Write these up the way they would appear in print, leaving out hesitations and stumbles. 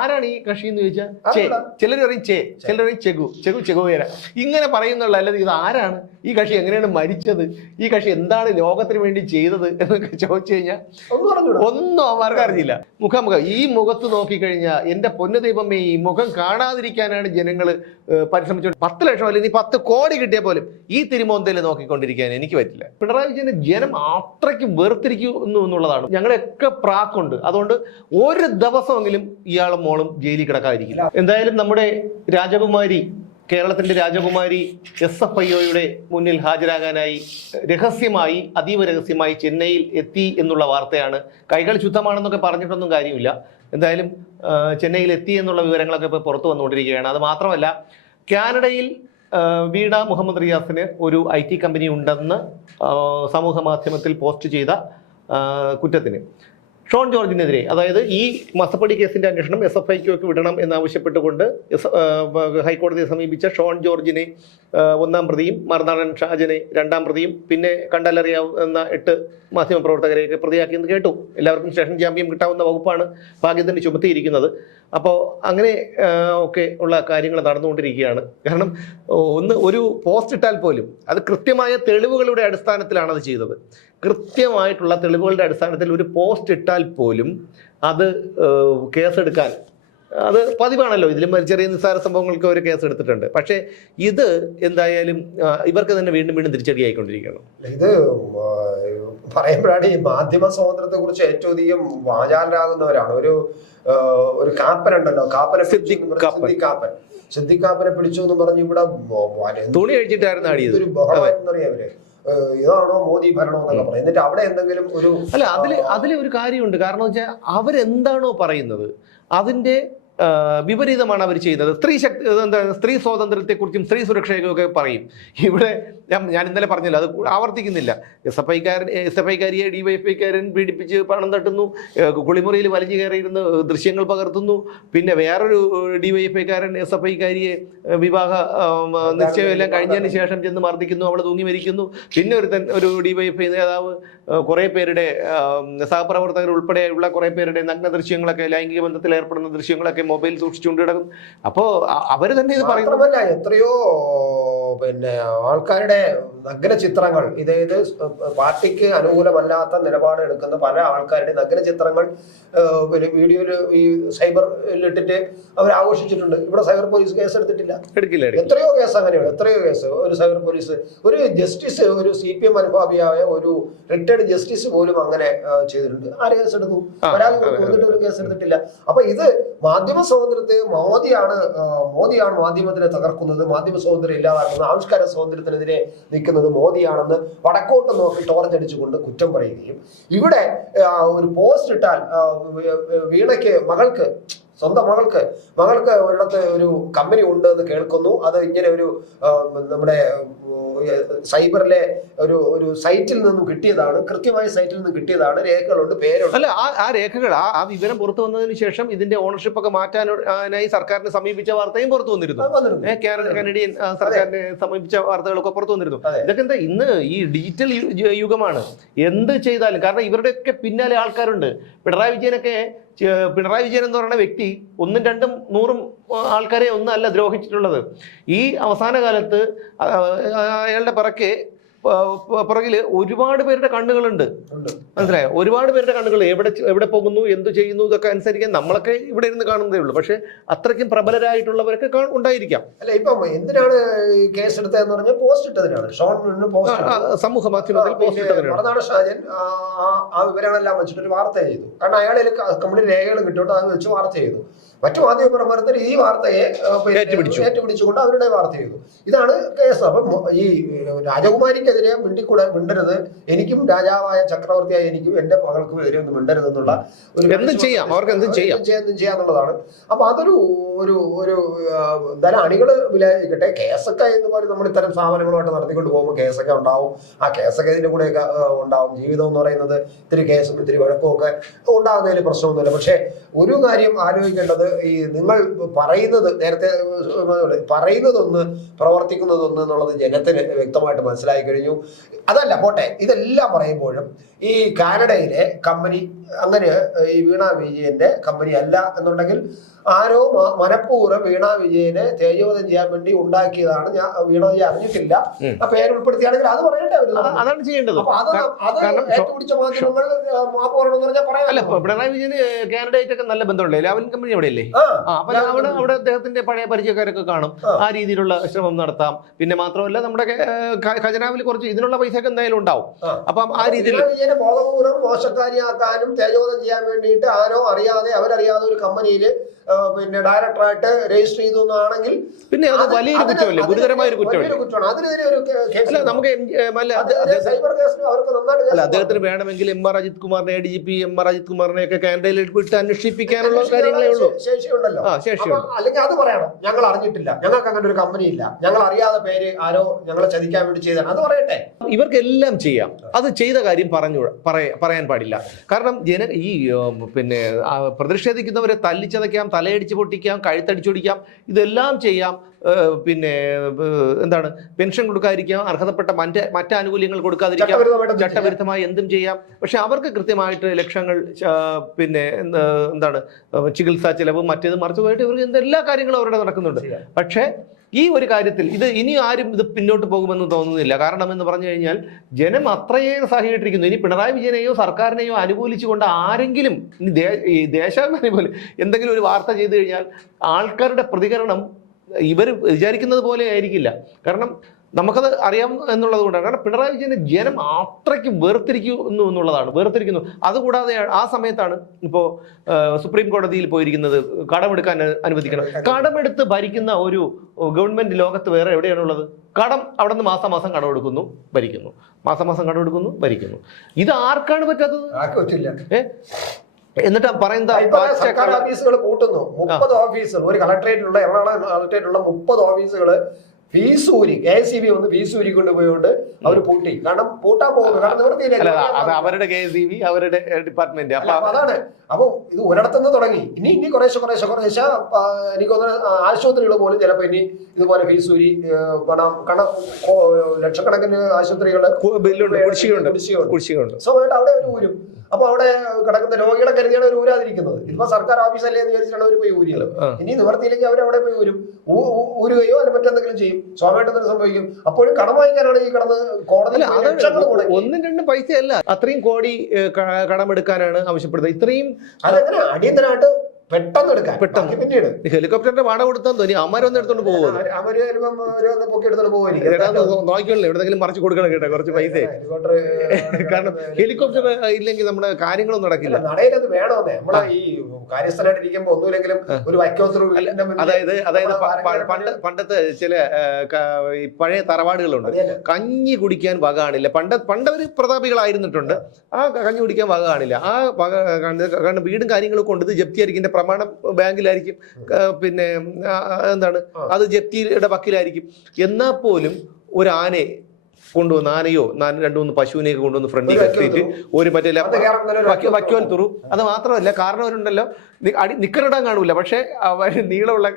ആരാണ് ഈ കക്ഷി എന്ന് ചോദിച്ചാൽ ചിലർ പറയും ചിലർ പറയും ചെഗുവേര ഇങ്ങനെ പറയുന്നുള്ള. അല്ലാതെ ഇത് ആരാണ് ഈ കക്ഷി, എങ്ങനെയാണ് മരിച്ചത്, ഈ കക്ഷി എന്താണ് ലോകത്തിന് വേണ്ടി ചെയ്തത് എന്നൊക്കെ ചോദിച്ചു കഴിഞ്ഞാൽ ഒന്നും അവർക്ക് അറിയില്ല. മുഖാമുഖം ഈ മുഖത്ത് നോക്കിക്കഴിഞ്ഞാൽ എന്റെ പൊന്നു ദൈവമേ, ഈ മുഖം കാണാതിരിക്കാനാണ് ജനങ്ങൾ പരിശ്രമിച്ചത്. 10 ലക്ഷം അല്ലെങ്കിൽ 10 കോടി കിട്ടിയ പോലും ഈ തിരുമോന്തയിൽ നോക്കിക്കൊണ്ടിരിക്കാൻ എനിക്ക് പറ്റില്ല. പിണറായി വിജയനെ ജനം അത്രയ്ക്ക് വെറുത്തിരിക്കുന്നു എന്നുള്ളതാണ്. ഞങ്ങളെയൊക്കെ പ്രാക്കുണ്ട്. അതുകൊണ്ട് ഒരു ദിവസമെങ്കിലും ഇയാളും മോളും ജയിലിൽ കിടക്കാതിരിക്കില്ല. എന്തായാലും നമ്മുടെ രാജകുമാരി, കേരളത്തിന്റെ രാജകുമാരി SFIOയുടെ മുന്നിൽ ഹാജരാകാനായി അതീവ രഹസ്യമായി ചെന്നൈയിൽ എത്തി എന്നുള്ള വാർത്തയാണ്. കൈകൾ ശുദ്ധമാണെന്നൊക്കെ പറഞ്ഞിട്ടൊന്നും കാര്യമില്ല. എന്തായാലും ചെന്നൈയിൽ എത്തി എന്നുള്ള വിവരങ്ങളൊക്കെ ഇപ്പോൾ പുറത്തു വന്നുകൊണ്ടിരിക്കുകയാണ്. അത് മാത്രമല്ല, കാനഡയിൽ വീണ മുഹമ്മദ് റിയാസിന് ഒരു IT കമ്പനി ഉണ്ടെന്ന് സമൂഹ മാധ്യമത്തിൽ പോസ്റ്റ് ചെയ്ത കുറ്റത്തിന് ഷോൺ ജോർജിനെതിരെ, അതായത് ഈ മസപ്പടി കേസിന്റെ അന്വേഷണം SFIOക്ക് വിടണം എന്നാവശ്യപ്പെട്ടുകൊണ്ട് ഹൈക്കോടതിയെ സമീപിച്ച ഷോൺ ജോർജിനെ 1-ാം പ്രതിയും മറുനാടൻ ഷാജനെ 2-ാം പ്രതിയും പിന്നെ കണ്ടാലറിയാവുന്ന 8 മാധ്യമപ്രവർത്തകരെയൊക്കെ പ്രതിയാക്കിയെന്ന് കേട്ടു. എല്ലാവർക്കും സ്റ്റേഷൻ ജാമ്യം കിട്ടാവുന്ന വകുപ്പാണ് ഭാഗ്യത്തിന് ചുമത്തിയിരിക്കുന്നത്. അപ്പോൾ അങ്ങനെ ഒക്കെ ഉള്ള കാര്യങ്ങൾ നടന്നുകൊണ്ടിരിക്കുകയാണ്. കാരണം ഒരു പോസ്റ്റ് ഇട്ടാൽ പോലും അത് കൃത്യമായ തെളിവുകളുടെ അടിസ്ഥാനത്തിലാണ് അത് ചെയ്തത്. കൃത്യമായിട്ടുള്ള തെളിവുകളുടെ അടിസ്ഥാനത്തിൽ ഒരു പോസ്റ്റ് ഇട്ടാൽ പോലും അത് കേസെടുക്കാൻ അത് പതിവാണല്ലോ. ഇതിലും ചെറിയ നിസ്സാര സംഭവങ്ങൾക്ക് ഒരു കേസ് എടുത്തിട്ടുണ്ട്. പക്ഷേ ഇത് എന്തായാലും ഇവർക്ക് തന്നെ വീണ്ടും വീണ്ടും തിരിച്ചടിയായിക്കൊണ്ടിരിക്കുകയാണ്. ഇത് പറയുമ്പോഴാണ് ഈ മാധ്യമ സ്വാതന്ത്ര്യത്തെ കുറിച്ച് ഏറ്റവും അധികം വാചാലരാകുന്നവരാണ്. ഒരു കാപ്പനുണ്ടല്ലോ, സിദ്ദിഖാപ്പനെ പിടിച്ചു എന്ന് പറഞ്ഞ് ഇവിടെ തുണി അഴിച്ചിട്ടായിരുന്നു ആടിയത്. ഒരു ബഹളം എന്നറിയാവര് ഇതാണോ മോദി ഭരണം എന്നൊക്കെ പറയും. എന്നിട്ട് അവിടെ എന്തെങ്കിലും അതിലെ ഒരു കാര്യമുണ്ട്. കാരണം വെച്ചാൽ അവരെന്താണോ പറയുന്നത് അതിന്റെ വിപരീതമാണ് അവർ ചെയ്യുന്നത്. സ്ത്രീ സ്വാതന്ത്ര്യത്തെക്കുറിച്ചും സ്ത്രീ സുരക്ഷയൊക്കെ പറയും. ഇവിടെ ഞാൻ ഇന്നലെ പറഞ്ഞല്ലോ, അത് ആവർത്തിക്കുന്നില്ല. SFIക്കാരിയെ DYFIക്കാരൻ പീഡിപ്പിച്ച് പണം തട്ടുന്നു, കുളിമുറിയിൽ വലിഞ്ഞു കയറിയിരുന്ന് ദൃശ്യങ്ങൾ പകർത്തുന്നു. പിന്നെ വേറൊരു DYFIക്കാരൻ SFIക്കാരിയെ വിവാഹ നിശ്ചയം എല്ലാം കഴിഞ്ഞതിന് ശേഷം ചെന്ന് മർദ്ദിക്കുന്നു, അവൾ തൂങ്ങി മരിക്കുന്നു. പിന്നെ ഒരു DYFI നേതാവ് കുറേ പേരുടെ സഹപ്രവർത്തകർ ഉൾപ്പെടെയുള്ള കുറേ പേരുടെ നഗ്ന ദൃശ്യങ്ങളൊക്കെ, ലൈംഗിക ബന്ധത്തിൽ ഏർപ്പെടുന്ന ദൃശ്യങ്ങളൊക്കെ മൊബൈൽ സൂക്ഷിച്ചുകൊണ്ട് കിടക്കും. അപ്പോൾ അവർ തന്നെ ഇത് പറയുന്നത് എത്രയോ ആൾക്കാരുടെ നഗ്ന ചിത്രങ്ങൾ, ഇതായത് പാർട്ടിക്ക് അനുകൂലമല്ലാത്ത നിലപാട് എടുക്കുന്ന പല ആൾക്കാരുടെ നഗ്ന ചിത്രങ്ങൾ വീഡിയോയിൽ ഈ സൈബറിലിട്ടിട്ട് അവർ ആഘോഷിച്ചിട്ടുണ്ട്. ഇവിടെ സൈബർ പോലീസ് കേസ് എടുത്തിട്ടില്ല. എത്രയോ കേസ് അങ്ങനെയാണ്, എത്രയോ കേസ്. ഒരു സൈബർ പോലീസ്, ഒരു ജസ്റ്റിസ്, ഒരു CPM അനുഭാവിയായ ഒരു റിട്ടയർഡ് ജസ്റ്റിസ് പോലും അങ്ങനെ ചെയ്തിട്ടുണ്ട്. ആര് കേസ് എടുത്തു? ഒരാൾ വന്നിട്ട് ഒരു കേസ് എടുത്തിട്ടില്ല. അപ്പൊ ഇത് മാധ്യമ സ്വാതന്ത്ര്യത്തെ മോദിയാണ് മാധ്യമത്തിനെ തകർക്കുന്നത്, മാധ്യമ സ്വാതന്ത്ര്യം ഇല്ലാതാക്കുന്നത്, ആവിഷ്കാര സ്വാതന്ത്ര്യത്തിനെതിരെ നിൽക്കുന്നത് മോദിയാണെന്ന് വടക്കോട്ട് നോക്കി ടോർച്ചടിച്ചുകൊണ്ട് കുറ്റം പറയുകയും, ഇവിടെ ഒരു പോസ്റ്റ് ഇട്ടാൽ വീണയ്ക്ക് സ്വന്തം മകൾക്ക് ഒരിടത്ത് ഒരു കമ്പനി ഉണ്ട് എന്ന് കേൾക്കുന്നു. അത് ഇങ്ങനെ ഒരു നമ്മുടെ സൈബറിലെ ഒരു സൈറ്റിൽ നിന്നും കിട്ടിയതാണ്, കൃത്യമായ സൈറ്റിൽ നിന്ന് കിട്ടിയതാണ്, രേഖകളുണ്ട്, പേരുണ്ട്. അല്ല, ആ രേഖകൾ ആ വിവരം പുറത്തു വന്നതിന് ശേഷം ഇതിന്റെ ഓണർഷിപ്പ് ഒക്കെ മാറ്റാനായി സർക്കാരിനെ സമീപിച്ച വാർത്തയും പുറത്തു വന്നിരുന്നു. കനഡിയൻ സർക്കാരിനെ സമീപിച്ച വാർത്തകളൊക്കെ പുറത്തു വന്നിരുന്നു. ഇതൊക്കെ എന്താ, ഇന്ന് ഈ ഡിജിറ്റൽ യുഗമാണ്. എന്ത് ചെയ്താലും, കാരണം ഇവരുടെയൊക്കെ പിന്നാലെ ആൾക്കാരുണ്ട്. പിണറായി വിജയൻ എന്ന് പറയുന്ന വ്യക്തി 1ഉം 2ഉം 100ഉം ആൾക്കാരെ ഒന്നും അല്ല ദ്രോഹിച്ചിട്ടുള്ളത്. ഈ അവസാന കാലത്ത് അയാളുടെ പുറകിൽ ഒരുപാട് പേരുടെ കണ്ണുകളുണ്ട്. മനസ്സിലായോ? ഒരുപാട് പേരുടെ കണ്ണുകൾ എവിടെ പോകുന്നു, എന്ത് ചെയ്യുന്നു ഇതൊക്കെ അനുസരിക്കാൻ നമ്മളൊക്കെ ഇവിടെ ഇരുന്ന് കാണുന്നതേ ഉള്ളൂ. പക്ഷെ അത്രയ്ക്കും പ്രബലരായിട്ടുള്ളവരൊക്കെ ഉണ്ടായിരിക്കാം. അല്ല, ഇപ്പം എന്തിനാണ് കേസ് എടുത്തതെന്ന് പറഞ്ഞാൽ പോസ്റ്റ് ഇട്ടതിനാണ്. സമൂഹ മാധ്യമത്തിൽ പോസ്റ്റ് ഇട്ടതിനാണ്. ഷാജൻ ആ വിവരങ്ങളെല്ലാം വെച്ചിട്ട് ഒരു വാർത്ത ചെയ്തു. കാരണം അയാളെ കംപ്ലീറ്റ് രേഖകൾ കിട്ടിയോണ്ട് അത് വെച്ച് വാർത്ത ചെയ്തു. മറ്റു മാധ്യമപ്രവർത്തകർ ഈ വാർത്തയെ ഏറ്റുപിടിച്ചുകൊണ്ട് അവരുടെ വാർത്ത ചെയ്തു. ഇതാണ് കേസ്. അപ്പം ഈ രാജകുമാരിക്കെതിരെ മിണ്ടരുത്, എനിക്കും രാജാവായ ചക്രവർത്തിയായ എനിക്കും എന്റെ മകൾക്കും എതിരെ ഒന്നും മിണ്ടരുതെന്നുള്ള എന്തും ചെയ്യാന്നുള്ളതാണ്. അപ്പൊ അതൊരു എന്തായാലും അണികള് വിലയിക്കട്ടെ. കേസൊക്കെ എന്ന് പറയും നമ്മൾ ഇത്തരം സ്ഥാപനങ്ങളുമായിട്ട് നടത്തിക്കൊണ്ട് പോകുമ്പോൾ കേസൊക്കെ ഉണ്ടാവും. ആ കേസൊക്കെ ഇതിന്റെ കൂടെയൊക്കെ ഉണ്ടാവും. ജീവിതം എന്ന് പറയുന്നത് ഇത്തിരി കേസും ഇത്തിരി വഴക്കവും ഒക്കെ ഉണ്ടാകുന്നതിൽ പ്രശ്നമൊന്നുമില്ല. പക്ഷെ ഒരു കാര്യം ആലോചിക്കേണ്ടത്, ഈ നിങ്ങൾ നേരത്തെ പറയുന്നതൊന്ന് പ്രവർത്തിക്കുന്നതൊന്ന് എന്നുള്ളത് ജനത്തിന് വ്യക്തമായിട്ട് മനസ്സിലായി കഴിഞ്ഞു. അതല്ല പോട്ടെ, ഇതെല്ലാം പറയുമ്പോഴും ഈ കാനഡയിലെ കമ്പനി അങ്ങനെ ഈ വീണ വിജയന്റെ കമ്പനി അല്ല എന്നുണ്ടെങ്കിൽ ആരോ മനഃപൂർവ്വം വീണ വിജയനെ തേജോവധം ചെയ്യാൻ വേണ്ടി ഉണ്ടാക്കിയതാണ്. വീണ വിജയൻ അറിഞ്ഞിട്ടില്ല. ആ പേര് ഉൾപ്പെടുത്തിയാണെങ്കിൽ അത് പറയട്ടെ. അതാണ് ചെയ്യേണ്ടത്. ഏറ്റുപിടിച്ച മാധ്യമങ്ങൾ മാപ്പ് പറയണമെന്ന് പറഞ്ഞാൽ പറയാല്ല. പിണറായി വിജയന് കാനഡയായിട്ട് ഒക്കെ നല്ല ബന്ധമുണ്ടല്ലേ? ലാവൻ കമ്പനി എവിടെയല്ലേ? അപ്പൊ അവിടെ അദ്ദേഹത്തിന്റെ പഴയ പരിചയക്കാരൊക്കെ കാണും. ആ രീതിയിലുള്ള ശ്രമം നടത്താം. പിന്നെ മാത്രമല്ല നമ്മുടെ ഖജനാവിൽ കുറച്ച് ഇതിനുള്ള പൈസ ഒക്കെ എന്തായാലും ഉണ്ടാവും. അപ്പം ആ രീതിയിൽ വിജയനെ ബോധപൂർവ്വം മോശക്കാരിയാക്കാനും തേജോവധം ചെയ്യാൻ വേണ്ടിയിട്ട് ആരോ അറിയാതെ അവരറിയാതെ ഒരു കമ്പനിയിൽ പിന്നെ ഡയറക്ടറായിട്ട് രജിസ്റ്റർ ചെയ്തു എന്നാണെങ്കിൽ പിന്നെ അത് വലിയൊരു കുറ്റമല്ലേ? ഗുരുതരമായ ഒരു കുറ്റമാണ്. അതിനെതിരെ ഒരു നമുക്ക് സൈബർ കേസിൽ അവർക്ക് നന്നായിട്ട് അല്ല, അദ്ദേഹത്തിന് വേണമെങ്കിൽ എം ആർ അജിത് കുമാറിനെ ADGP എം ആർ അജിത് കുമാറിനെ ഒക്കെ കാനഡയിൽ വിട്ട് അന്വേഷിപ്പിക്കാനുള്ള കാര്യങ്ങളേ ഉള്ളൂ. ശേഷിയുണ്ടല്ലോ. അല്ലെങ്കിൽ അത് പറയണം, ഞങ്ങൾ അറിഞ്ഞിട്ടില്ല, ഞങ്ങൾക്ക് അങ്ങനെ ഒരു കമ്പനി ഇല്ല, ഞങ്ങൾ അറിയാതെ പേര് ആരോ ഞങ്ങളെ ചതിക്കാൻ വേണ്ടി ചെയ്താണ്, അത് പറയട്ടെ. ഇവർക്കെല്ലാം ചെയ്യാം. അത് ചെയ്ത കാര്യം പറയാൻ പാടില്ല. കാരണം ഈ പിന്നെ പ്രതിഷേധിക്കുന്നവരെ തല്ലിച്ചതയ്ക്കാം, തലയടിച്ച് പൊട്ടിക്കാം, കഴുത്തടിച്ചൊടിക്കാം, ഇതെല്ലാം ചെയ്യാം. പിന്നെ എന്താണ്, പെൻഷൻ കൊടുക്കാതിരിക്കാം, അർഹതപ്പെട്ട മറ്റ് ആനുകൂല്യങ്ങൾ കൊടുക്കാതിരിക്കാം, ചട്ടവിരുദ്ധമായി എന്തും ചെയ്യാം. പക്ഷെ അവർക്ക് കൃത്യമായിട്ട് ലക്ഷങ്ങൾ പിന്നെ എന്താണ് ചികിത്സാ ചെലവും മറ്റേത് മറിച്ചുമായിട്ട് ഇവർക്ക് എല്ലാ കാര്യങ്ങളും അവരുടെ നടക്കുന്നുണ്ട്. പക്ഷേ ഈ ഒരു കാര്യത്തിൽ ഇനി ആരും ഇത് പിന്നോട്ട് പോകുമെന്ന് തോന്നുന്നില്ല. കാരണം എന്ന് പറഞ്ഞു കഴിഞ്ഞാൽ ജനം അത്രയേറെ സഹിച്ചിട്ടിരിക്കുന്നു. ഇനി പിണറായി വിജയനെയോ സർക്കാരിനെയോ അനുകൂലിച്ചുകൊണ്ട് ആരെങ്കിലും ഈ ദേശാഭിമാനി പോലെ എന്തെങ്കിലും ഒരു വാർത്ത ചെയ്തു കഴിഞ്ഞാൽ ആൾക്കാരുടെ പ്രതികരണം ഇവർ വിചാരിക്കുന്നത് പോലെ ആയിരിക്കില്ല. കാരണം നമുക്കത് അറിയാം എന്നുള്ളത് കൊണ്ടാണ്. കാരണം പിണറായി വിജയനെ ജനം അത്രയ്ക്ക് വേർതിരിക്കുന്നു. അതുകൂടാതെ ആ സമയത്താണ് ഇപ്പോൾ സുപ്രീം കോടതിയിൽ പോയിരിക്കുന്നത് കടമെടുക്കാൻ അനുവദിക്കണം. കടമെടുത്ത് ഭരിക്കുന്ന ഒരു ഗവൺമെന്റ് ലോകത്ത് വേറെ എവിടെയാണുള്ളത്? കടം അവിടെ നിന്ന് മാസം കടമെടുക്കുന്നു, ഭരിക്കുന്നു, മാസം കടമെടുക്കുന്നു, ഭരിക്കുന്നു. ഇത് ആർക്കാണ് പറ്റാത്തത്? എന്നിട്ട് പറയുന്നത് ഓഫീസുകൾ കൂട്ടുന്നു. 30 ഓഫീസുകൾ, ഒരു കളക്ടറേറ്റിലുള്ള എറണാകുളം കളക്ടറേറ്റിലുള്ള 30 ഓഫീസുകൾ ഫീസൂരി KSEB ഒന്ന് ഫീസൂരി കൊണ്ടുപോയോണ്ട് അവർ പൂട്ടി. കാരണം പൂട്ടാൻ പോകുന്നു. കാരണം അവരുടെ KSEB അവരുടെ ഡിപ്പാർട്ട്മെന്റ്. അതാണ്. അപ്പൊ ഇത് ഒരിടത്തുനിന്ന് തുടങ്ങി. ഇനി കുറേശ്ശെ എനിക്ക് തോന്നുന്നു ആശുപത്രികൾ പോലും ചിലപ്പോ ഇനി ഇതുപോലെ ഫീസൂരി ലക്ഷക്കണക്കിന് ആശുപത്രികള് സ്വന്തമായിട്ട് അവിടെ ഒരു ഊരും. അപ്പൊ അവിടെ കിടക്കുന്ന രോഗികളെ കരുതിയാണ് അവർ ഊരാതിരിക്കുന്നത്. ഇതിപ്പോ സർക്കാർ ഓഫീസല്ലേ എന്ന് വിചാരിച്ചാണ് അവർ പോയി ഊരിയത്. ഇനി നിവർത്തിയില്ലെങ്കിൽ അവരവിടെ പോയി ഊരുകയോ അല്ലെങ്കിൽ മറ്റെന്തെങ്കിലും ചെയ്യും. സ്വാഭാവികമായിട്ട് തന്നെ സംഭവിക്കും. അപ്പോഴും കടം വാങ്ങിക്കാനാണ് ഈ കടന്ന് കോടതി 1-2 പൈസയല്ല, അത്രയും കോടി കടമെടുക്കാനാണ് ആവശ്യപ്പെടുന്നത്. ഇത്രയും അതെങ്ങനെ അടിയന്തരമായിട്ട് പെട്ടെന്ന് പിന്നീട് ഹെലികോപ്റ്ററിന്റെ വാടക കൊടുത്താൽ തോന്നി അമ്മരൊന്നും എടുത്തോണ്ട് പോകും. നോക്കിക്കോളൂ, എവിടെയെങ്കിലും മറിച്ച് കൊടുക്കണം കേട്ടോ കുറച്ച് പൈസ. കാരണം ഹെലികോപ്റ്റർ ഇല്ലെങ്കിൽ നമ്മുടെ കാര്യങ്ങളൊന്നും നടക്കില്ല. അതായത് പണ്ടത്തെ ചില പഴയ തറവാടുകളുണ്ട്, കഞ്ഞി കുടിക്കാൻ വക കാണില്ല. പണ്ടവര് പ്രതാപികളായിരുന്നിട്ടുണ്ട്. ആ കഞ്ഞി കുടിക്കാൻ വക കാണില്ല. ആ വക കാരണം വീടും കാര്യങ്ങളും കൊണ്ട് ഇത് ജപ്തിയായിരിക്കും, പ്രമാണം ബാങ്കിലായിരിക്കും, പിന്നെ എന്താണ് അത് ജപ്തിയുടെ വക്കിലായിരിക്കും. എന്നാൽ പോലും ഒരു ആനയെ കൊണ്ടുവന്ന്, ആനയോ 2-3 പശുവിനെയൊക്കെ കൊണ്ടുവന്ന് ഫ്രണ്ടിൽ കെട്ടിയിട്ട് ഒരു മറ്റേ വയ്ക്കുവാൻ തുറു. അത് മാത്രമല്ല, കാരണവരുണ്ടല്ലോ നിക്കറിടാൻ കാണൂല, പക്ഷെ നീളമുള്ള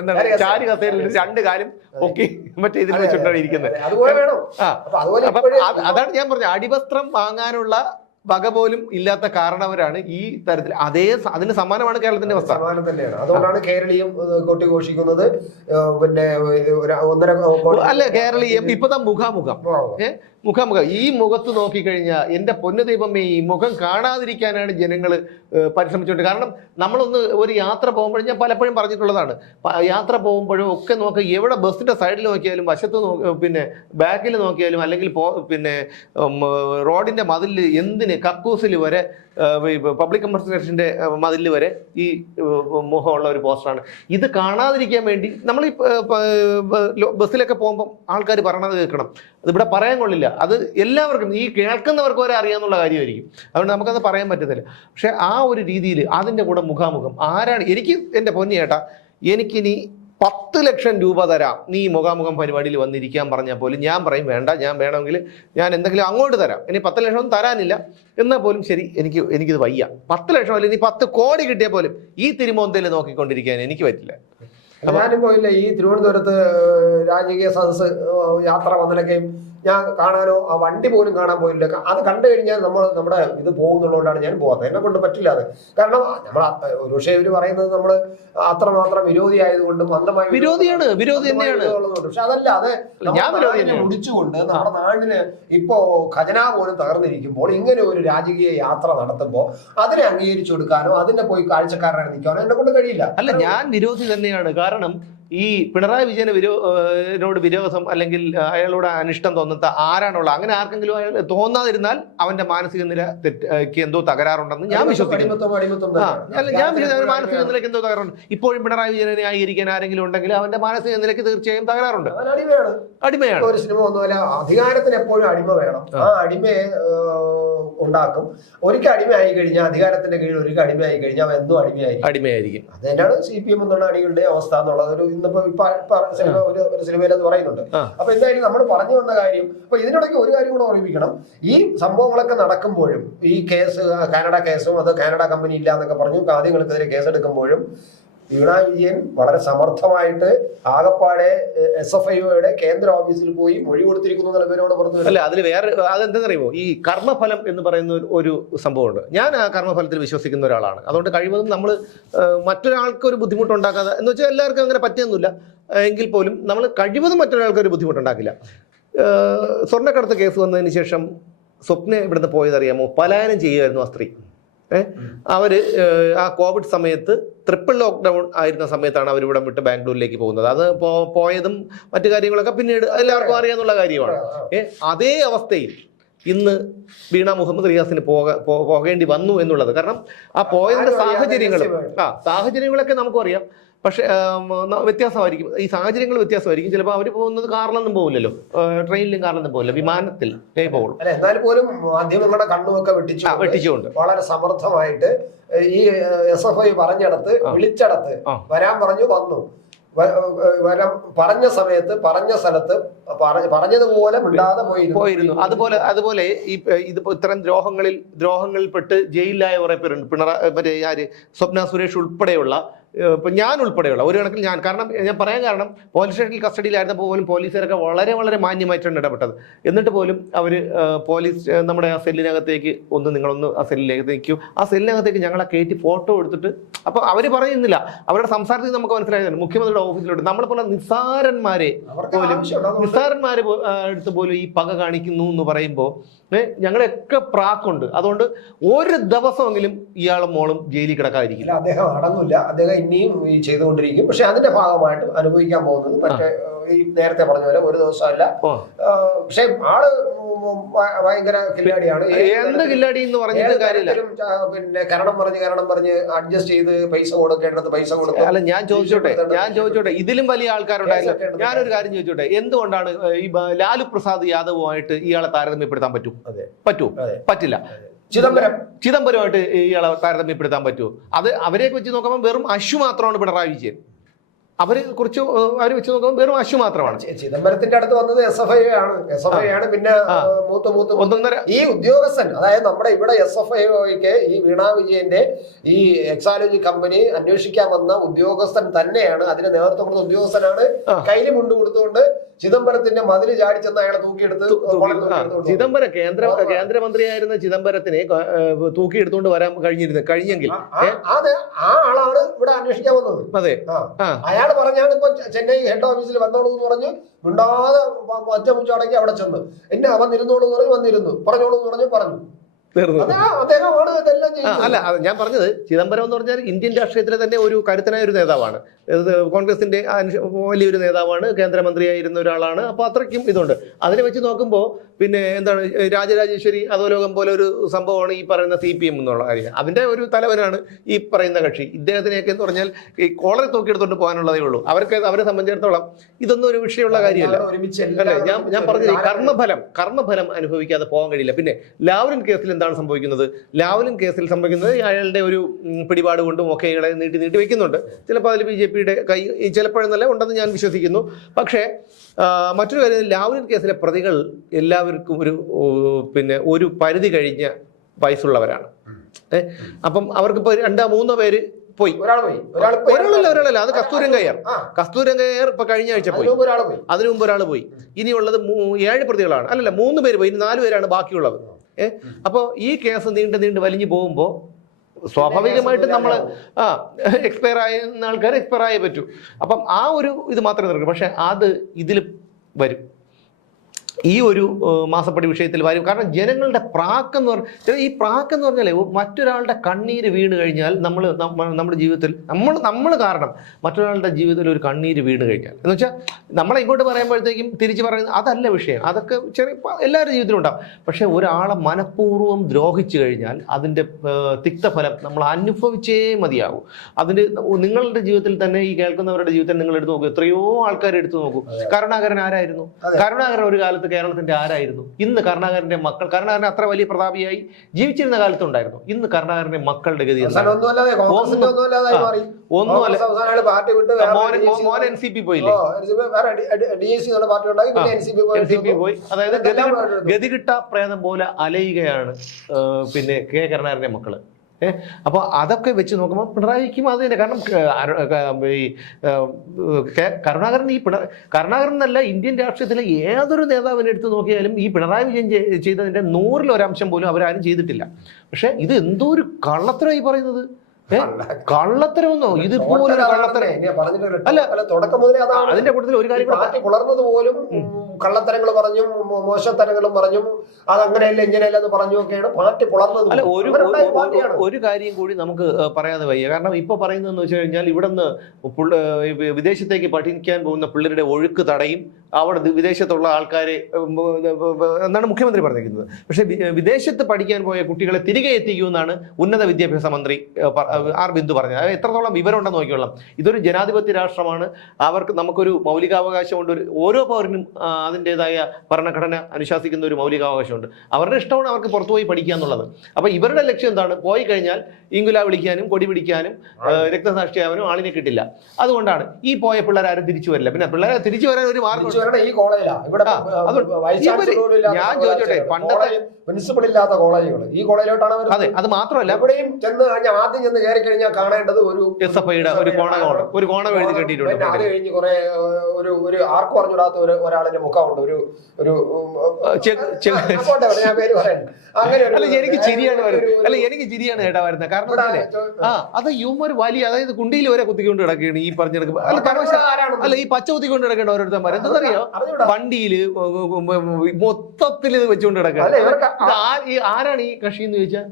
എന്താണ് ചാരി കസേരയിൽ 2 കാലും ഒക്കെ മറ്റേ ഇതിൽ വെച്ചിട്ടാണ് ഇരിക്കുന്നത്. അതാണ് ഞാൻ പറഞ്ഞത്, അടിവസ്ത്രം വാങ്ങാനുള്ള വക പോലും ഇല്ലാത്ത കാരണവരാണ് ഈ തരത്തിൽ. അതിന് സമാനമാണ് കേരളത്തിന്റെ അവസ്ഥ. അതുകൊണ്ടാണ് കേരളീയം കൊട്ടിഘോഷിക്കുന്നത്. പിന്നെ അല്ല, കേരളീയം ഇപ്പതാ മുഖാമുഖം ഈ മുഖത്ത് നോക്കിക്കഴിഞ്ഞാൽ എന്റെ പൊന്നു ദൈവമേ, ഈ മുഖം കാണാതിരിക്കാനാണ് ജനങ്ങൾ പരിശ്രമിച്ചുകൊണ്ട്. കാരണം നമ്മളൊന്ന് ഒരു യാത്ര പോകുമ്പോഴും, ഞാൻ പലപ്പോഴും പറഞ്ഞിട്ടുള്ളതാണ്, യാത്ര പോകുമ്പോഴും ഒക്കെ നോക്കുക, എവിടെ ബസ്സിന്റെ സൈഡിൽ നോക്കിയാലും, വശത്ത് പിന്നെ ബാക്കിൽ നോക്കിയാലും, അല്ലെങ്കിൽ പിന്നെ റോഡിന്റെ മതിലിൽ, എന്തിന് കക്കൂസിൽ വരെ, പബ്ലിക് കൺസൾട്ടേഷന്റെ മതിലിൽ വരെ ഈ മുഖമുള്ള ഒരു പോസ്റ്ററാണ്. ഇത് കാണാതിരിക്കാൻ വേണ്ടി നമ്മൾ ഈ ബസ്സിലൊക്കെ പോകുമ്പോൾ ആൾക്കാർ പറയണത് കേൾക്കണം. അതിവിടെ പറയാൻ കൊള്ളില്ല. അത് എല്ലാവർക്കും, ഈ കേൾക്കുന്നവർക്ക് വരെ അറിയാമെന്നുള്ള കാര്യമായിരിക്കും. അതുകൊണ്ട് നമുക്കത് പറയാൻ പറ്റത്തില്ല. പക്ഷെ ആ ഒരു രീതിയിൽ അതിൻ്റെ കൂടെ മുഖാമുഖം ആരാണ്, എനിക്ക് എൻ്റെ പൊന്നി ചേട്ടാ, എനിക്കിനി 10 ലക്ഷം രൂപ തരാം നീ മുഖാമുഖം പരിപാടിയിൽ വന്നിരിക്കാൻ പറഞ്ഞാൽ പോലും ഞാൻ പറയും വേണ്ട, ഞാൻ വേണമെങ്കിൽ ഞാൻ എന്തെങ്കിലും അങ്ങോട്ട് തരാം. ഇനി 10 ലക്ഷം ഒന്നും തരാനില്ല എന്നാൽ പോലും ശരി, എനിക്കിത് വയ്യ. 10 ലക്ഷം അല്ലെങ്കിൽ 10 കോടി കിട്ടിയാൽ പോലും ഈ തിരുമോന്തയിൽ നോക്കിക്കൊണ്ടിരിക്കാൻ എനിക്ക് പറ്റില്ല. ഞാനും പോയില്ല ഈ തിരുവനന്തപുരത്ത് രാജകീയ സദസ് യാത്ര വന്നലൊക്കെയും ഞാൻ കാണാനോ ആ വണ്ടി പോലും കാണാൻ പോയില്ല. അത് കണ്ടു കഴിഞ്ഞാൽ നമ്മുടെ ഇത് പോകുന്നുള്ളതുകൊണ്ടാണ് ഞാൻ പോകാത്തത്. എന്നെ കൊണ്ട് പറ്റില്ല അത്. കാരണം നമ്മൾ ഒരുപക്ഷെ ഇവര് പറയുന്നത് നമ്മൾ അത്രമാത്രം വിരോധി ആയതുകൊണ്ടും അന്ധമായി വിരോധിയാണ്, വിരോധി തന്നെയാണ്. പക്ഷെ അതല്ല, അത് മുടിച്ചുകൊണ്ട് നമ്മുടെ നാടിന് ഇപ്പോ ഖജനാ പോലും തകർന്നിരിക്കുമ്പോൾ ഇങ്ങനെ ഒരു രാജകീയ യാത്ര നടത്തുമ്പോൾ അതിനെ അംഗീകരിച്ചു കൊടുക്കാനോ അതിനെ പോയി കാഴ്ചക്കാരനായി നിൽക്കാനോ എന്നെ കൊണ്ട് കഴിയില്ല. അല്ല, ഞാൻ വിരോധി തന്നെയാണ്. കാരണം ഈ പിണറായി വിജയന് വിരോധം വിരോധം അല്ലെങ്കിൽ അയാളോട് അനിഷ്ടം തോന്നുന്ന ആരാണുള്ള, അങ്ങനെ ആർക്കെങ്കിലും അയാൾ തോന്നാതിരുന്നാൽ അവന്റെ മാനസിക നിലയ്ക്ക് എന്തോ തകരാറുണ്ടെന്ന് ഞാൻ വിശ്വസിക്കുന്നു. ഞാൻ മാനസിക നിലയ്ക്ക് എന്തോ തകരാറുണ്ട്. ഇപ്പോഴും പിണറായി വിജയനെ ന്യായീകരിക്കാൻ ആരെങ്കിലും ഉണ്ടെങ്കിൽ അവന്റെ മാനസിക നിലയ്ക്ക് തീർച്ചയായും തകരാറുണ്ട്. അടിമയാണ്. ഒരു സിനിമ ഒന്നുമല്ല, അധികാരത്തിന് എപ്പോഴും അടിമ വേണം. ആ അടിമയെ ഉണ്ടാക്കും. ഒരിക്കൽ അടിമയായി കഴിഞ്ഞാൽ, അധികാരത്തിന്റെ കീഴിൽ ഒരിക്കൽ അടിമയായി കഴിഞ്ഞാൽ അവൻ എന്തോ അടിമയായിരിക്കും. അത് തന്നെയാണ് CPM എന്നുള്ള അണികളുടെ അവസ്ഥ എന്നുള്ളത് ഒരു ഇന്നിപ്പോ ഒരു സിനിമയിൽ അത് പറയുന്നുണ്ട്. അപ്പൊ എന്തായാലും നമ്മൾ പറഞ്ഞു വന്ന കാര്യം, അപ്പൊ ഇതിനിടയ്ക്ക് ഒരു കാര്യം കൂടെ ഓർമ്മിക്കണം. ഈ സംഭവങ്ങളൊക്കെ നടക്കുമ്പോഴും, ഈ കേസ് കാനഡ കേസും അത് കാനഡ കമ്പനി ഇല്ല എന്നൊക്കെ പറഞ്ഞു ആദ്യങ്ങൾക്കെതിരെ കേസെടുക്കുമ്പോഴും പിണറായി വിജയൻ വളരെ സമർത്ഥമായിട്ട് ആകപ്പാടെ SFIയുടെ കേന്ദ്ര ഓഫീസിൽ പോയി മൊഴി കൊടുത്തിരിക്കുന്നു എന്നുള്ള പേരോട് പറഞ്ഞു. അല്ല, അതിൽ വേറെ അതെന്തെന്നറിയുമോ, ഈ കർമ്മഫലം എന്ന് പറയുന്ന ഒരു സംഭവമുണ്ട്. ഞാൻ ആ കർമ്മഫലത്തിൽ വിശ്വസിക്കുന്ന ഒരാളാണ്. അതുകൊണ്ട് കഴിവതും നമ്മൾ മറ്റൊരാൾക്ക് ഒരു ബുദ്ധിമുട്ടുണ്ടാക്കാതെ, എന്ന് വെച്ചാൽ എല്ലാവർക്കും അങ്ങനെ പറ്റിയൊന്നുമില്ല എങ്കിൽ പോലും നമ്മൾ കഴിവതും മറ്റൊരാൾക്ക് ഒരു ബുദ്ധിമുട്ടുണ്ടാക്കില്ല. സ്വർണ്ണക്കടത്ത് കേസ് വന്നതിന് ശേഷം സ്വപ്ന ഇവിടുന്ന് പോയതറിയാമോ? പലായനം ചെയ്യുമായിരുന്നു ആ സ്ത്രീ. അവര് ആ കോവിഡ് സമയത്ത് ട്രിപ്പിൾ ലോക്ക്ഡൗൺ ആയിരുന്ന സമയത്താണ് അവർ ഇവിടെ വിട്ട് ബാംഗ്ലൂരിലേക്ക് പോകുന്നത്. അത് പോയതും മറ്റു കാര്യങ്ങളൊക്കെ പിന്നീട് എല്ലാവർക്കും അറിയാന്നുള്ള കാര്യമാണ്. അതേ അവസ്ഥയിൽ ഇന്ന് വീണ മുഹമ്മദ് റിയാസിന് പോകേണ്ടി വന്നു എന്നുള്ളത്, കാരണം ആ പോയതിന്റെ സാഹചര്യങ്ങളൊക്കെ നമുക്കും അറിയാം. പക്ഷെ വ്യത്യാസമായിരിക്കും, ഈ സാഹചര്യങ്ങൾ വ്യത്യാസമായിരിക്കും. ചിലപ്പോൾ അവർ പോകുന്നത് കാറിലൊന്നും പോകില്ലല്ലോ, ട്രെയിനിലും കാറിലൊന്നും പോകില്ല, വിമാനത്തിൽ പോകും. എന്നാൽ പോലും മാധ്യമങ്ങളുടെ കണ്ണുമൊക്കെ വെട്ടിച്ചുകൊണ്ട് വളരെ സമർത്ഥമായിട്ട് ഈ SFI പറഞ്ഞിടത്ത് വിളിച്ചടത്ത് വരാൻ പറഞ്ഞു, വന്നു. പറഞ്ഞ സമയത്ത് പറഞ്ഞ സ്ഥലത്ത് പറഞ്ഞതുപോലെ മിണ്ടാതെ പോയിരുന്നു. അതുപോലെ ഇതിപ്പോ ഇത്തരം ദ്രോഹങ്ങളിൽപ്പെട്ട് ജയിലിലായ കുറെ പേരുണ്ട്. പിണറായി സ്വപ്ന സുരേഷ് ഉൾപ്പെടെയുള്ള, ഇപ്പൊ ഞാൻ ഉൾപ്പെടെയുള്ള ഒരു കണക്കിൽ ഞാൻ, കാരണം ഞാൻ പറയാൻ കാരണം പോലീസ് സ്റ്റേഷനിൽ കസ്റ്റഡിയിലായിരുന്നപ്പോൾ പോലും പോലീസുകാരൊക്കെ വളരെ വളരെ മാന്യമായിട്ടാണ് ഇടപെട്ടത്. എന്നിട്ട് പോലും അവര് നമ്മുടെ ആ സെല്ലിനകത്തേക്ക് നിങ്ങളൊന്ന് ആ സെല്ലിനകത്തേക്കും, ആ സെല്ലിനകത്തേക്ക് ഞങ്ങളെ കയറ്റി ഫോട്ടോ എടുത്തിട്ട്, അപ്പൊ അവര് പറയുന്നില്ല, അവരുടെ സംസാരത്തിൽ നമുക്ക് മനസ്സിലായതാണ് മുഖ്യമന്ത്രിയുടെ ഓഫീസിലോട്ട് നമ്മളെ പോലെ നിസ്സാരന്മാരെ അടുത്ത് പോലും ഈ പക കാണിക്കുന്നു എന്ന് പറയുമ്പോൾ ഞങ്ങളെയൊക്കെ പ്രാക്കുണ്ട്. അതുകൊണ്ട് ഒരു ദിവസമെങ്കിലും ഇയാളും മോളും ജയിലിൽ കിടക്കാതിരിക്കില്ല. അദ്ദേഹം അടങ്ങില്ല, അദ്ദേഹം ഇനിയും ചെയ്തുകൊണ്ടിരിക്കും. പക്ഷെ അതിന്റെ ഭാഗമായിട്ട് അനുഭവിക്കാൻ പോകുന്നത് മറ്റേ ഈ നേരത്തെ പറഞ്ഞ പോലെ ഒരു ദിവസമല്ല. പക്ഷെ ആള് ഭയങ്കര കില്ലാടിയാണ്. എന്ത് കില്ലാടി എന്ന് പറഞ്ഞിട്ട് കാര്യമില്ല. പിന്നെ കരണം പറഞ്ഞ് അഡ്ജസ്റ്റ് ചെയ്ത് പൈസ കൊടുക്കേണ്ടത് പൈസ കൊടുക്കും. അല്ല, ഞാൻ ചോദിച്ചോട്ടെ ഇതിലും വലിയ ആൾക്കാരുണ്ടായില്ല. ഞാനൊരു കാര്യം ചോദിച്ചോട്ടെ, എന്തുകൊണ്ടാണ് ഈ ലാലു പ്രസാദ് യാദവുമായിട്ട് ഇയാളെ താരതമ്യപ്പെടുത്താൻ പറ്റൂ? പറ്റില്ല. ചിദംബരമായിട്ട് ഇയാളെ താരതമ്യപ്പെടുത്താൻ പറ്റുമോ? അത് അവരെ വെച്ച് നോക്കുമ്പോൾ വെറും അശു മാത്രമാണ് പിണറായി വിജയൻ. അവരെ വെച്ച് നോക്കുമ്പോൾ വെറും അശു മാത്രമാണ്. ചിദംബരത്തിന്റെ അടുത്ത് വന്നത് SFI ആണ്. പിന്നെ ഈ ഉദ്യോഗസ്ഥൻ, അതായത് നമ്മുടെ ഇവിടെ SFIക്ക് ഈ വീണ വിജയന്റെ ഈ എക്സാലോജി കമ്പനി അന്വേഷിക്കാൻ വന്ന ഉദ്യോഗസ്ഥൻ തന്നെയാണ്, അതിന് നേതൃത്വം കൊടുത്ത ഉദ്യോഗസ്ഥനാണ്. കയ്യിൽ മുണ്ട് കൊടുത്തുകൊണ്ട് ചിദംബരത്തിന്റെ മതില് ചാടി ചെന്ന് അയാളെ തൂക്കിയെടുത്ത് ചിദംബരം കേന്ദ്രമന്ത്രിയായിരുന്ന ചിദംബരത്തിനെ തൂക്കിയെടുത്തുകൊണ്ട് വരാൻ കഴിഞ്ഞെങ്കിൽ ആ ആളാണ് ഇവിടെ അന്വേഷിക്കാൻ വന്നത്. അതെ, അയാൾ പറഞ്ഞാണ് ഇപ്പൊ ചെന്നൈ ഹെഡ് ഓഫീസിൽ വന്നോളൂ എന്ന് പറഞ്ഞ് മിണ്ടാതെ ഒറ്റമുച്ചടക്കി അവിടെ ചെന്ന് എന്നെ വന്നിരുന്നോളൂ എന്ന് പറഞ്ഞ് വന്നിരുന്നു, പറഞ്ഞോളൂ എന്ന് പറഞ്ഞു. അല്ല, ഞാൻ പറഞ്ഞത് ചിദംബരം എന്ന് പറഞ്ഞാൽ ഇന്ത്യൻ രാഷ്ട്രീയത്തിലെ തന്നെ ഒരു കരുത്തനായ ഒരു നേതാവാണ്. കോൺഗ്രസിന്റെ വലിയൊരു നേതാവാണ്, കേന്ദ്രമന്ത്രിയായിരുന്ന ഒരാളാണ്. അപ്പൊ അത്രയ്ക്കും ഇതുണ്ട്. അതിനെ വെച്ച് നോക്കുമ്പോൾ പിന്നെ എന്താണ്, രാജരാജേശ്വരി അധോലോകം പോലെ ഒരു സംഭവമാണ് ഈ പറയുന്ന CPM എന്നുള്ള കാര്യം. അതിന്റെ ഒരു തലവനാണ് ഈ പറയുന്ന കക്ഷി. ഇദ്ദേഹത്തിനെയൊക്കെ എന്ന് പറഞ്ഞാൽ ഈ കോളറെ തൂക്കിയെടുത്തോണ്ട് പോകാനുള്ളതേ ഉള്ളൂ. അവരെ സംബന്ധിച്ചിടത്തോളം ഇതൊന്നും ഒരു വിഷയമുള്ള കാര്യമല്ല. അല്ലേ, ഞാൻ പറഞ്ഞത് കർമ്മഫലം അനുഭവിക്കാതെ പോകാൻ കഴിയില്ല. പിന്നെ ലാവ്ലിൻ കേസിൽ എന്താണ് സംഭവിക്കുന്നത്? ലാവ്ലിൻ കേസിൽ സംഭവിക്കുന്നത് അയാളുടെ ഒരു പിടിപാട് കൊണ്ടും ഒക്കെ ഇയാളെ നീട്ടി വെക്കുന്നുണ്ട്. ചിലപ്പോൾ അതിൽ BJPയുടെ കൈ ചിലപ്പോഴെന്നല്ല ഉണ്ടെന്ന് ഞാൻ വിശ്വസിക്കുന്നു. പക്ഷേ മറ്റൊരു കാര്യം, ലാവ്ലിൻ കേസിലെ പ്രതികൾ എല്ലാവർക്കും ഒരു പരിധി കഴിഞ്ഞ വയസ്സുള്ളവരാണ്. അപ്പം അവർക്കിപ്പോൾ 2-3 പേര് പോയി. ഒരാളല്ല, അത് കസ്തൂരംഗയ്യർ. കസ്തൂരംഗയ്യർ ഇപ്പൊ കഴിഞ്ഞ ആഴ്ച പോയി. അതിനു മുമ്പ് ഒരാൾ പോയി. ഇനിയുള്ളത് 7 പ്രതികളാണ്. അല്ലല്ല, 3 പേര് പോയി. ഇനി 4 പേരാണ് ബാക്കിയുള്ളത്. അപ്പോൾ ഈ കേസ് നീണ്ട് വലിഞ്ഞു പോകുമ്പോൾ സ്വാഭാവികമായിട്ടും നമ്മൾ എക്സ്പയർ ആയുന്ന ആൾക്കാർ എക്സ്പയർ ആയേ പറ്റൂ. അപ്പം ആ ഒരു ഇത് മാത്രമേ നടക്കൂ. പക്ഷെ അത് ഇതിൽ വരും, ഈ ഒരു മാസപ്പടി വിഷയത്തിൽ വരും. കാരണം ജനങ്ങളുടെ പ്രാക്കെന്ന് പറഞ്ഞാൽ, ഈ പ്രാക്കെന്ന് പറഞ്ഞാൽ മറ്റൊരാളുടെ കണ്ണീര് വീണ് കഴിഞ്ഞാൽ നമ്മുടെ ജീവിതത്തിൽ നമ്മൾ കാരണം മറ്റൊരാളുടെ ജീവിതത്തിൽ ഒരു കണ്ണീര് വീണ് കഴിഞ്ഞാൽ എന്ന് വെച്ചാൽ നമ്മളെ ഇങ്ങോട്ട് പറയുമ്പോഴത്തേക്കും തിരിച്ച് പറയുന്നത് അതല്ല വിഷയം. അതൊക്കെ എല്ലാവരുടെ ജീവിതത്തിലും ഉണ്ടാവും. പക്ഷെ ഒരാളെ മനഃപൂർവ്വം ദ്രോഹിച്ചു കഴിഞ്ഞാൽ അതിൻ്റെ തിക്തഫലം നമ്മൾ അനുഭവിച്ചേ മതിയാകും. അതിന് നിങ്ങളുടെ ജീവിതത്തിൽ തന്നെ, ഈ കേൾക്കുന്നവരുടെ ജീവിതത്തിൽ നിങ്ങൾ എടുത്ത് നോക്കൂ. എത്രയോ ആൾക്കാർ എടുത്തു നോക്കൂ. കരുണാകരൻ ആരായിരുന്നു? കരുണാകരൻ ഒരു കാലത്ത് കേരളത്തിന്റെ ആരായിരുന്നു? ഇന്ന് കരുണാകരന്റെ മക്കൾ, കരുണാകരൻ അത്ര വലിയ പ്രതാപിയായി ജീവിച്ചിരുന്ന കാലത്തുണ്ടായിരുന്നു. ഇന്ന് കരുണാകരന്റെ മക്കളുടെ ഗതി മോൻ NCP പോയില്ലേ? NCP പോയി. അതായത് ഗതികിട്ട പ്രേതം പോലെ അലയുകയാണ് പിന്നെ കരുണാകരന്റെ മക്കള്. അപ്പോൾ അതൊക്കെ വെച്ച് നോക്കുമ്പോൾ പിണറായിക്കും അത് തന്നെ. കാരണം ഈ കരുണാകരൻ എന്നല്ല, ഇന്ത്യൻ രാഷ്ട്രീയത്തിലെ ഏതൊരു നേതാവിനെ എടുത്ത് നോക്കിയാലും ഈ പിണറായി വിജയൻ ചെയ്തതിൻ്റെ 100-ൽ 1 അംശം പോലും അവരാരും ചെയ്തിട്ടില്ല. പക്ഷെ ഇത് എന്തോ ഒരു കള്ളത്തരമായി പറയുന്നത്. കള്ളത്തരമെന്നോ? ഇതുപോലൊരു കള്ളത്തരം അല്ല. അതിന്റെ കൂട്ടത്തിൽ ഒരു കാര്യം പുലർന്നത് പോലും കള്ളത്തരങ്ങൾ പറഞ്ഞും മോശത്തരങ്ങളും പറഞ്ഞും അതങ്ങനെയല്ല ഇങ്ങനെയല്ല എന്ന് പറഞ്ഞു ഒക്കെയാണ് പാർട്ടി പുലർന്നത്. അല്ല, ഒരു കാര്യം കൂടി നമുക്ക് പറയാതെ വയ്യ. കാരണം ഇപ്പൊ പറയുന്നതെന്ന് വെച്ച് കഴിഞ്ഞാൽ ഇവിടുന്ന് വിദേശത്തേക്ക് പഠിക്കാൻ പോകുന്ന പിള്ളേരുടെ ഒഴുക്ക് തടയും, അവിടെ വിദേശത്തുള്ള ആൾക്കാരെ എന്നാണ് മുഖ്യമന്ത്രി പറഞ്ഞിരിക്കുന്നത്. പക്ഷെ വിദേശത്ത് പഠിക്കാൻ പോയ കുട്ടികളെ തിരികെ എത്തിക്കുമെന്നാണ് ഉന്നത വിദ്യാഭ്യാസ മന്ത്രി ആർ ബിന്ദു പറഞ്ഞത്. അത് എത്രത്തോളം വിവരമുണ്ടെന്ന് നോക്കിക്കൊള്ളാം. ഇതൊരു ജനാധിപത്യ രാഷ്ട്രമാണ്. നമുക്കൊരു മൗലികാവകാശമുണ്ട്. ഓരോ പൗരനും അതിൻ്റെതായ ഭരണഘടന അനുശാസിക്കുന്ന ഒരു മൗലികാവകാശമുണ്ട്. അവരുടെ ഇഷ്ടമാണ് അവർക്ക് പുറത്തുപോയി പഠിക്കുക എന്നുള്ളത്. അപ്പോൾ ഇവരുടെ ലക്ഷ്യം എന്താണ്? പോയി കഴിഞ്ഞാൽ ഇംഗുല വിളിക്കാനും കൊടി പിടിക്കാനും രക്തസാക്ഷിയാവാനും ആളിനെ കിട്ടില്ല. അതുകൊണ്ടാണ് ഈ പോയ പിള്ളേരാരും തിരിച്ചു വരില്ല. പിന്നെ പിള്ളേരെ തിരിച്ചു വരാൻ ഒരു മാർഗം. ഞാൻ ചോദിച്ചോട്ടെ, പണ്ടത്തെ പ്രിൻസിപ്പൾ ഇല്ലാത്ത കോളേജുകൾ ഈ കോളേജിലോട്ടാണ്. അതെ, അത് മാത്രമല്ല എവിടെയും ആദ്യം ചെന്ന് കയറി കഴിഞ്ഞാൽ കാണേണ്ടത് ഒരു SFIയുടെ ഒരു കോണം എഴുതി കെട്ടിയിട്ടുണ്ട്. അത് കഴിഞ്ഞ് കുറെ ഒരു ആർക്ക് പറഞ്ഞുകൂടാത്ത ഒരാളിന്റെ മുഖമുണ്ട്. ഞാൻ പേര് പറയാൻ അങ്ങനെ എനിക്ക് ചിരിയാണ് കേട്ടാ വരുന്നത്. കാരണം അത് ഹ്യൂമർ വലിയ, അതായത് കുണ്ടിയിൽ വരെ കുത്തിക്കൊണ്ട് കിടക്കുകയാണ് ഈ പറഞ്ഞെടുക്കുമ്പോൾ. അല്ല, ഈ പച്ച കുത്തിക്കൊണ്ട് കിടക്കേണ്ട ഓരോരുത്തന്മാർ എന്താണെന്നറിയോ? വണ്ടിയില് മൊത്തത്തിൽ ഇത് വെച്ചുകൊണ്ട് കിടക്കുക. ആരാണ് ഈ കക്ഷി എന്ന് ചോദിച്ചാൽ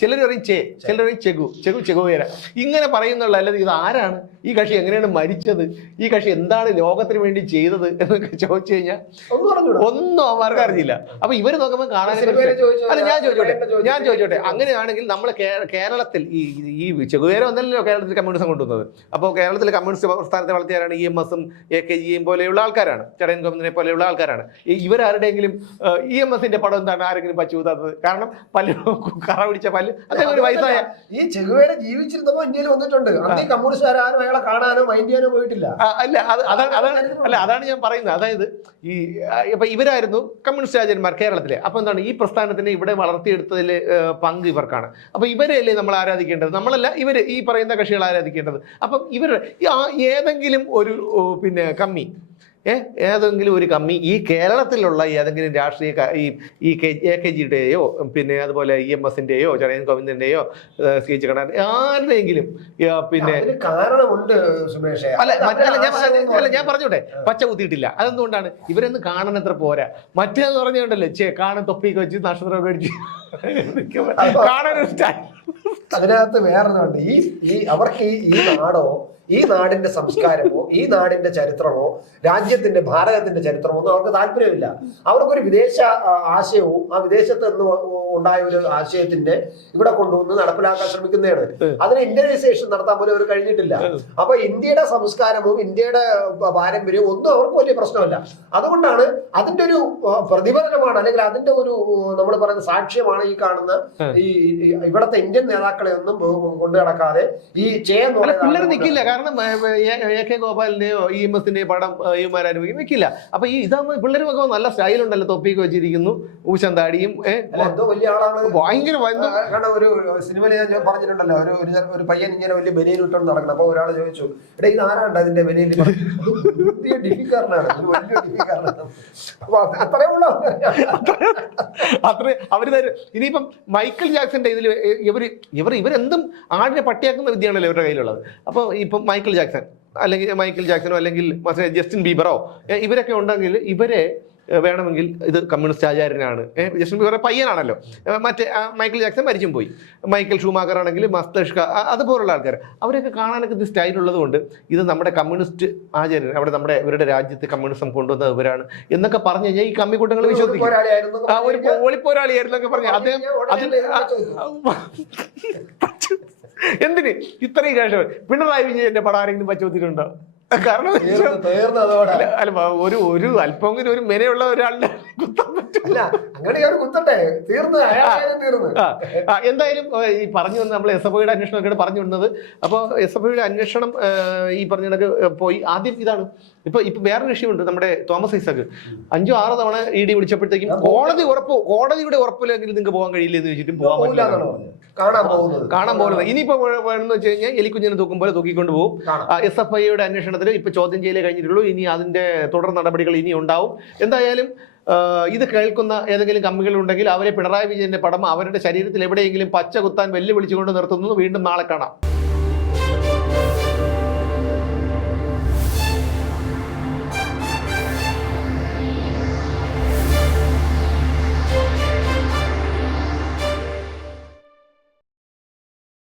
ചിലർ പറയും ചിലർ പറയും ചെഗുവേര. ഇങ്ങനെ പറയുന്നുള്ള. അല്ലാതെ ഇത് ആരാണ്? ഈ കക്ഷി എങ്ങനെയാണ് മരിച്ചത്? ഈ കക്ഷി എന്താണ് ലോകത്തിന് വേണ്ടി ചെയ്തത് എന്നൊക്കെ ചോദിച്ചു കഴിഞ്ഞാൽ ഒന്നും അവർക്ക് അറിയില്ല. അപ്പൊ ഇവര് നോക്കുമ്പോൾ കാണാൻ. അല്ല, ഞാൻ ചോദിച്ചോട്ടെ, അങ്ങനെയാണെങ്കിൽ നമ്മൾ കേരളത്തിൽ ഈ ചെഗുവേര ഒന്നല്ലോ കേരളത്തിൽ കമ്മ്യൂണിസം കൊണ്ടുവന്നത്. അപ്പോൾ കേരളത്തിൽ കമ്മ്യൂണിസ്റ്റ് പ്രസ്ഥാനത്തെ വളർത്തിയാരാണ്? EMS-ഉം AKGയും പോലെയുള്ള ആൾക്കാരാണ്, ചടയൻ ഗോവിന്ദനെ പോലെയുള്ള ആൾക്കാരാണ്. ഇവരാരുടെയെങ്കിലും EMS-ന്റെ പടം എന്താണ് ആരെങ്കിലും പച്ച കൂത്താത്തത്? കാരണം പല്ല് കറ പിടിച്ച പല്ല്, അദ്ദേഹം ഒരു വയസ്സായ. ഈ ചെഗുവേര ജീവിച്ചിരുന്നപ്പോൾ ഇന്ത്യയിൽ വന്നിട്ടുണ്ട്. കമ്മ്യൂണിസ്റ്റുകാരും അയാളെ കാണാനോ മൈൻഡ് ചെയ്യാനോ പോയിട്ടില്ല. അതാണ് ഞാൻ പറയുന്നത്. അതായത് ഇപ്പൊ ഇവരായിരുന്നു കമ്മ്യൂണിസ്റ്റ് രാജന്മാർ കേരളത്തിലെ. അപ്പൊ എന്താണ് ഈ പ്രസ്ഥാനത്തിനെ ഇവിടെ വളർത്തിയെടുത്തതിൽ പങ്ക് ഇവർക്കാണ്. അപ്പൊ ഇവരെയല്ലേ നമ്മൾ ആരാധിക്കേണ്ടത്? നമ്മളല്ല, ഇവര് ഈ പറയുന്ന കക്ഷികൾ ആരാധിക്കേണ്ടത്. അപ്പം ഇവർ ഏതെങ്കിലും ഒരു പിന്നെ കമ്മി ഏതെങ്കിലും ഒരു കമ്മി ഈ കേരളത്തിലുള്ള ഏതെങ്കിലും രാഷ്ട്രീയ ഈ AKGയുടെയോ പിന്നെ അതുപോലെ EMS-ന്റെയോ ചടയൻ ഗോവിന്ദന്റെയോ CH കണ്ണൻ ആരുടെയെങ്കിലും പിന്നെ കാരണമുണ്ട് സുമേഷേ. അല്ല, ഞാൻ പറഞ്ഞോട്ടെ, പച്ച കുത്തിയിട്ടില്ല. അതെന്തുകൊണ്ടാണ്? ഇവരൊന്നും കാണാനത്ര പോരാ. മറ്റേന്ന് പറഞ്ഞുകൊണ്ടല്ലേ കാണാൻ തൊപ്പിയൊക്കെ വെച്ച് നക്ഷത്രമൊക്കെ അടിച്ച് കാണാനൊരു സ്റ്റൈൽ. അതിനകത്ത് വേറൊന്നുണ്ട്. അവർക്ക് ഈ നാടോ ഈ നാടിന്റെ സംസ്കാരമോ ഈ നാടിന്റെ ചരിത്രമോ രാജ്യത്തിന്റെ ഭാരതത്തിന്റെ ചരിത്രമോ ഒന്നും അവർക്ക് താല്പര്യമില്ല. അവർക്കൊരു വിദേശ ആശയവും ആ വിദേശത്ത് നിന്ന് ഉണ്ടായ ഒരു ആശയത്തിന്റെ ഇവിടെ കൊണ്ടുവന്ന് നടപ്പിലാക്കാൻ ശ്രമിക്കുന്നതാണ്. അതിന് ഇന്ത്യനൈസേഷൻ നടത്താൻ പോലും അവർ കഴിഞ്ഞിട്ടില്ല. അപ്പൊ ഇന്ത്യയുടെ സംസ്കാരവും ഇന്ത്യയുടെ പാരമ്പര്യവും ഒന്നും അവർക്ക് വലിയ പ്രശ്നമല്ല. അതുകൊണ്ടാണ് അതിന്റെ ഒരു പ്രതിഫലനമാണ്, അല്ലെങ്കിൽ അതിന്റെ ഒരു നമ്മൾ പറയുന്ന സാക്ഷ്യമാണ് ഈ കാണുന്ന ഈ ഇവിടത്തെ ഇന്ത്യൻ നേതാക്കളെ ഒന്നും കൊണ്ടു നടക്കാതെ ഈ പിള്ളേർ നിൽക്കില്ല. കാരണം AK ഗോപാലിന്റെയോ EMS-ന്റെയോ പടം ഇവന്മാരും വെക്കില്ല. അപ്പൊ ഇതാകുമ്പോൾ പിള്ളേർ നല്ല സ്റ്റൈലുണ്ടല്ലോ, തൊപ്പിയൊക്കെ വെച്ചിരിക്കുന്നു, ഊശം താടിയും. വലിയ ആളാണ്. ഭയങ്കര കാരണം ഒരു സിനിമയിൽ ഞാൻ പറഞ്ഞിട്ടുണ്ടല്ലോ, ഒരു പയ്യൻ ഇങ്ങനെ വലിയ ബനിയൻ ഇട്ടോണ്ട് നടക്കണം. അപ്പൊ ഒരാൾ ചോദിച്ചു, എടാ ഇത് ആരാണ്ട് അതിന്റെ ബനിയൻ? പുതിയ ഡിഫിക്കാരനാണ്, ഒരു വലിയ ഡിഫിക്കാരനാണ്. അപ്പൊ അത്രേ ഉള്ളൂ. അത്രേ അവര് തരും. ഇനിയിപ്പം മൈക്കിൾ ജാക്സന്റെ ഇതിൽ ഇവരെന്തും ആടിനെ പട്ടിയാക്കുന്ന വിദ്യയാണല്ലോ ഇവരുടെ കയ്യിലുള്ളത്. അപ്പോൾ ഇപ്പം മൈക്കിൾ ജാക്സനോ അല്ലെങ്കിൽ ജസ്റ്റിൻ ബീബറോ ഇവരൊക്കെ ഉണ്ടെങ്കിൽ ഇവരെ വേണമെങ്കിൽ ഇത് കമ്മ്യൂണിസ്റ്റ് ആചാര്യനാണ്. ജസ്റ്റിൻ ബീബർ പയ്യനാണല്ലോ, മറ്റേ മൈക്കിൾ ജാക്സൺ മരിച്ചും പോയി. മൈക്കൽ ഷൂമാക്കർ ആണെങ്കിൽ മസ്തഷ്ക, അതുപോലുള്ള ആൾക്കാർ അവരൊക്കെ കാണാനൊക്കെ ഇത് സ്റ്റൈലുള്ളത് കൊണ്ട് ഇത് നമ്മുടെ കമ്മ്യൂണിസ്റ്റ് ആചാര്യൻ, അവിടെ ഇവരുടെ രാജ്യത്ത് കമ്മ്യൂണിസം കൊണ്ടുവന്നത് ഇവരാണ് എന്നൊക്കെ പറഞ്ഞു കഴിഞ്ഞാൽ ഈ കമ്മിക്കൂട്ടങ്ങൾ വിശ്വസിക്കും. ഒരു പോളിപ്പോരാളിയായിരുന്നു എന്നൊക്കെ പറഞ്ഞു അദ്ദേഹം. എന്തിന് ഇത്രയും കാശ്? പിണറായി വിജയന്റെ പടം ആരെങ്കിലും പച്ചോത്തിട്ടുണ്ടോ? കാരണം അല്ല, ഒരു അല്പമെങ്കിലും ഒരു മെനയുള്ള ഒരാളുടെ കുത്താൻ പറ്റില്ല. എന്തായാലും ഈ പറഞ്ഞു വന്ന് നമ്മൾ SFIയുടെ അന്വേഷണമൊക്കെ പറഞ്ഞു വന്നത്. അപ്പോൾ SFIയുടെ അന്വേഷണം ഈ പറഞ്ഞ കണക്ക് പോയി. ആദ്യം ഇതാണ്. ഇപ്പൊ വേറൊരു വിഷയമുണ്ട്. നമ്മുടെ തോമസ് ഐസക് 5-6 തവണ ED വിളിച്ചപ്പോഴത്തേക്കും കോടതിയുടെ ഉറപ്പില്ലെങ്കിൽ നിങ്ങൾക്ക് പോകാൻ കഴിയില്ല എന്ന് ചോദിച്ചിട്ടും പോകാൻ പറ്റില്ല, കാണാൻ പോകുന്നത്. ഇനിയിപ്പോ വേണമെന്ന് വെച്ച് കഴിഞ്ഞാൽ എലിക്കുഞ്ഞിനെ തൂക്കുമ്പോൾ തൂക്കിക്കൊണ്ട് പോകും. SFIയുടെ അന്വേഷണത്തിൽ ഇപ്പൊ ചോദ്യം ചെയ്യലേ കഴിഞ്ഞിട്ടുള്ളൂ. ഇനി അതിന്റെ തുടർ നടപടികൾ ഇനി ഉണ്ടാവും. എന്തായാലും ഇത് കേൾക്കുന്ന ഏതെങ്കിലും കമ്മികളുണ്ടെങ്കിൽ അവരെ പിണറായി വിജയന്റെ പടം അവരുടെ ശരീരത്തിൽ എവിടെയെങ്കിലും പച്ച കുത്താൻ വെല്ലുവിളിച്ചുകൊണ്ട് നിർത്തുന്നു. വീണ്ടും നാളെ കാണാം.